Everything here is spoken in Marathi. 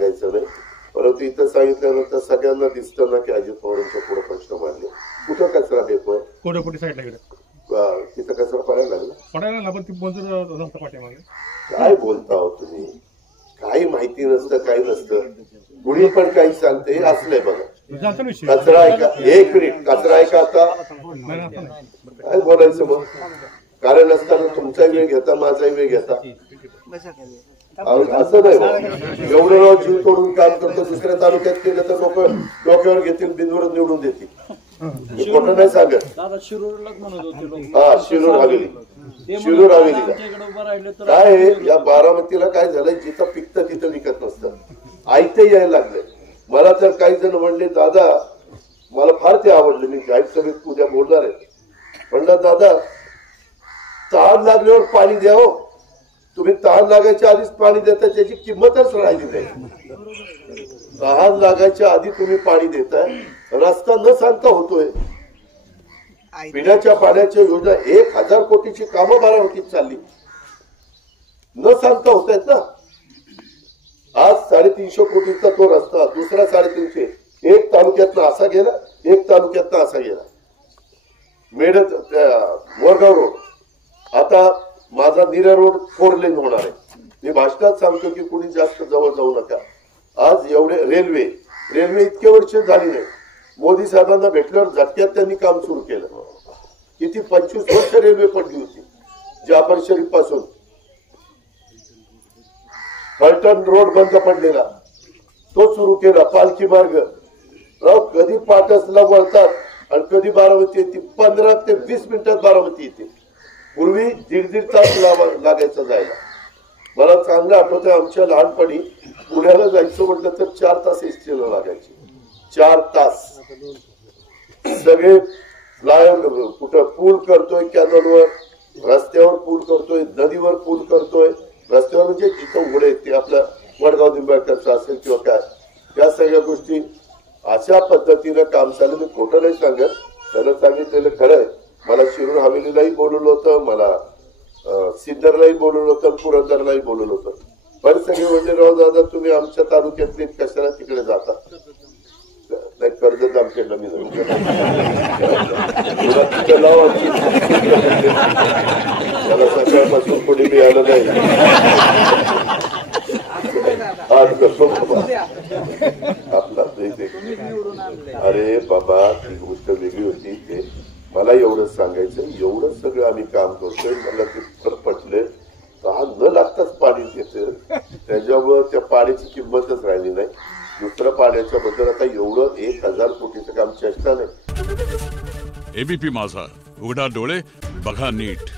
सांगायचं नाही, परंतु इथं सांगितल्यानंतर सगळ्यांना दिसतं ना की अजित पवारांच्या पुढे प्रश्न मांडले. कुठं कचरा डेपो आहे? कोडपोटी साईडला गेलं तिथं कचरा पडायला लागला. पण ती मंजूर पाठीमागे. काय बोलता हो तुम्ही? काही माहिती नसतं, काही नसतं, कुणी पण काही सांगते. असलंय बघा, कचरा आहे का? एक मिनिट, कचरा आहे का? आता काय बोलायचं मग? कारण असताना तुमचाही वेळ घेता, माझाही वेळ घेता. असं नाही, एवढं राव जीव तोडून काम करतो, दुसऱ्या तालुक्यात केलं तर लोक डोक्यावर घेतील, बिनवरच निवडून देतील. खोटं नाही सांगत. हा, शिरूर हवेली, शिरूर हवेलीला काय या बारामतीला काय झालंय, जिथं पिकतं तिथं विकत नसतं, आयते यायला लागले. मला तर काही जण म्हणले, दादा मला फार ते आवडले, मी जाहीर सभेत उद्या बोलणार आहे. म्हणलं दादा, तहान लागल्यावर पाणी द्या हो, तुम्ही तहान लागायच्या आधीच पाणी देता, त्याची किंमतच राहिली नाही. तहान लागायच्या आधी तुम्ही पाणी देताय, रस्ता न सांगता होतोय. पिण्याच्या पाण्याच्या योजना 1000 कोटीची कामं बारामतीत चालली, न सांगता होत आहेत ना. आज 350 कोटीचा तो रस्ता, दुसरा 350, एक तालुक्यातनं असा गेला, एक तालुक्यातनं असा गेला. मेडत वरगाव रोड, आता माझा नीरा रोड 4 लेन होणार आहे. मी भाषणात सांगतो की कुणी जास्त जवळ जाऊ नका. आज एवढे रेल्वे इतके वर्ष झाली नाही. मोदी साहेबांना भेटल्यावर झटक्यात त्यांनी काम सुरू केलं. किती 25 वर्ष रेल्वे पडली होती. जाफर शरीफ पासून फलटण रोड बंद पडलेला, तो सुरू केला. पालखी मार्ग राव कधी पाटसला वळतात आणि कधी बारामती येते. 15 ते 20 मिनिटात बारामती येते. पूर्वी 1.5 तास लागायचा जायला. मला चांगलं आठवतंय, आमच्या लहानपणी पुण्याला जायचं म्हटलं तर 4 तास एसटीला लागायचे. 4 तास. सगळे कुठं पूल करतोय, कॅनलवर, रस्त्यावर पूल करतोय, नदीवर पूल करतोय. रस्त्यावर म्हणजे जिथं उघडे ते आपल्या वडगाव निंबाळकरचा असेल किंवा काय, त्या सगळ्या गोष्टी अशा पद्धतीनं काम चालू. मी खोटं नाही सांगत, त्यानं सांगितलेलं खरं आहे. मला शिरूर हवेलीलाही बोलवलं होतं, मला सिन्नरलाही बोलवलं होतं, पुरंदरलाही बोलवलं होतं. पण सगळे म्हणजे राव दादा तुम्ही आमच्या तालुक्यातले कशाला तिकडे जाता? नाही, कर्जत आमच्याकडे मी मला सकाळपासून कोणी बी आलं नाही. अरे बाबा, ती गोष्ट वेगळी होती. ते मला एवढंच सांगायचं, एवढं सगळं आम्ही काम करतोय, मला ते पटले. तहान न लागताच पाणी घेतं, त्याच्यामुळं त्या पाण्याची किंमतच राहिली नाही. दुसरं पाण्याच्या बद्दल आता एवढं 1000 कोटीचं काम चेष्टा नाही. एबीपी माझा, उघडा डोळे बघा नीट.